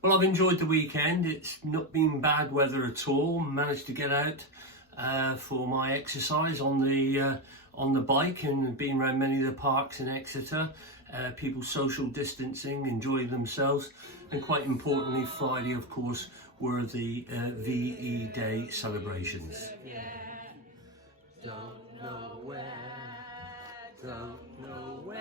Well, I've enjoyed the weekend. It's not been bad weather at all. Managed to get out for my exercise on the bike and been around many of the parks in Exeter. People social distancing, enjoying themselves, and quite importantly, Friday, of course, were the VE Day celebrations. Don't know where, don't know when,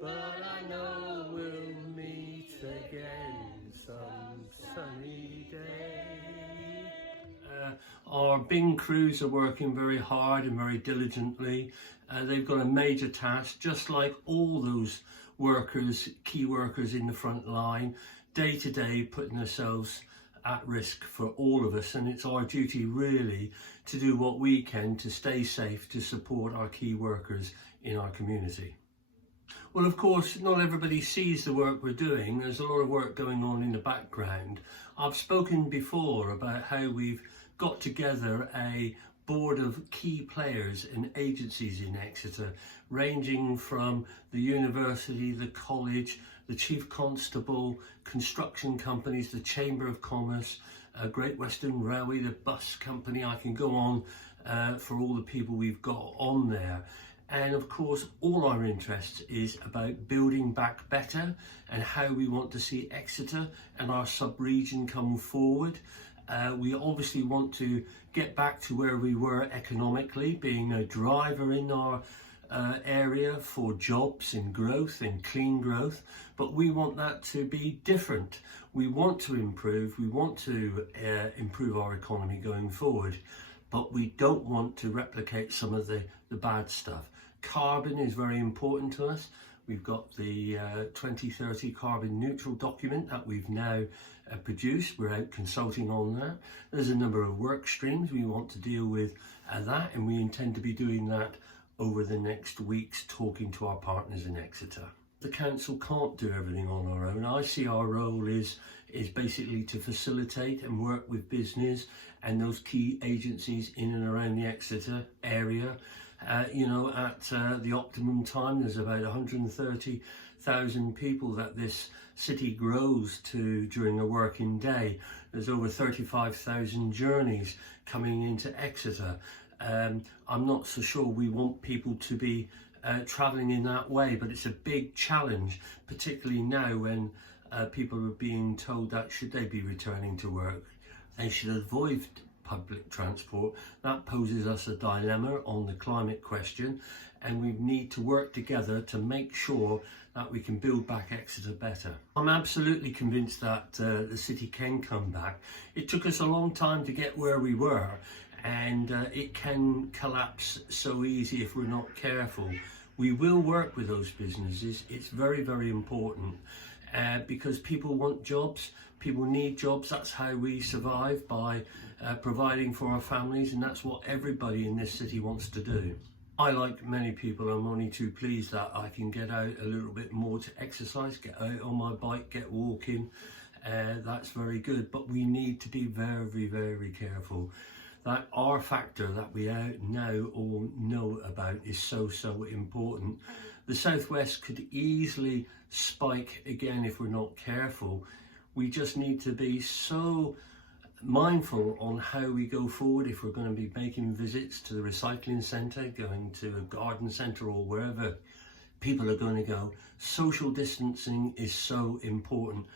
but I know we'll meet again some sunny day. Our bin crews are working very hard and very diligently. They've got a major task, just like all those workers, key workers in the front line, day to day, putting themselves at risk for all of us, and it's our duty really to do what we can to stay safe, to support our key workers in our community. Well, of course, not everybody sees the work we're doing. There's a lot of work going on in the background. I've spoken before about how we've got together a board of key players and agencies in Exeter, ranging from the university, the college, the Chief Constable, construction companies, the Chamber of Commerce, Great Western Railway, the bus company. I can go on for all the people we've got on there. And of course, all our interest is about building back better and how we want to see Exeter and our sub-region come forward. We obviously want to get back to where we were economically, being a driver in our area for jobs and growth and clean growth, but we want that to be different. We want to improve, improve our economy going forward, but we don't want to replicate some of the bad stuff. Carbon is very important to us. We've got the 2030 carbon neutral document that we've now produced. We're out consulting on that. There's a number of work streams we want to deal with that, and we intend to be doing that over the next weeks, talking to our partners in Exeter. The council can't do everything on our own. I see our role is basically to facilitate and work with business and those key agencies in and around the Exeter area. At the optimum time, there's about 130,000 people that this city grows to during a working day. There's over 35,000 journeys coming into Exeter. I'm not so sure we want people to be travelling in that way, but it's a big challenge, particularly now when people are being told that should they be returning to work, they should avoid public transport. That poses us a dilemma on the climate question, and we need to work together to make sure that we can build back Exeter better. I'm absolutely convinced that the city can come back. It took us a long time to get where we were, and it can collapse so easy if we're not careful. We will work with those businesses. It's very, very important because people want jobs, people need jobs. That's how we survive, by providing for our families, and that's what everybody in this city wants to do. I, like many people, I'm only too pleased that I can get out a little bit more to exercise, get out on my bike, get walking. That's very good, but we need to be very, very careful. That R factor that we now all know about is so important. The southwest could easily spike again if we're not careful. We just need to be so mindful on how we go forward. If we're going to be making visits to the recycling centre, going to a garden centre, or wherever people are going to go, social distancing is so important.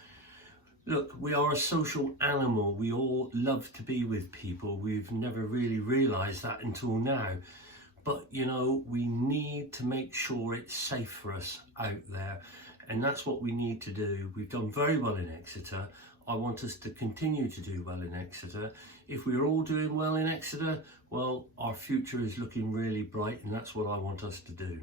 Look, we are a social animal. We all love to be with people. We've never really realised that until now. But, we need to make sure it's safe for us out there. And that's what we need to do. We've done very well in Exeter. I want us to continue to do well in Exeter. If we're all doing well in Exeter, well, our future is looking really bright, and that's what I want us to do.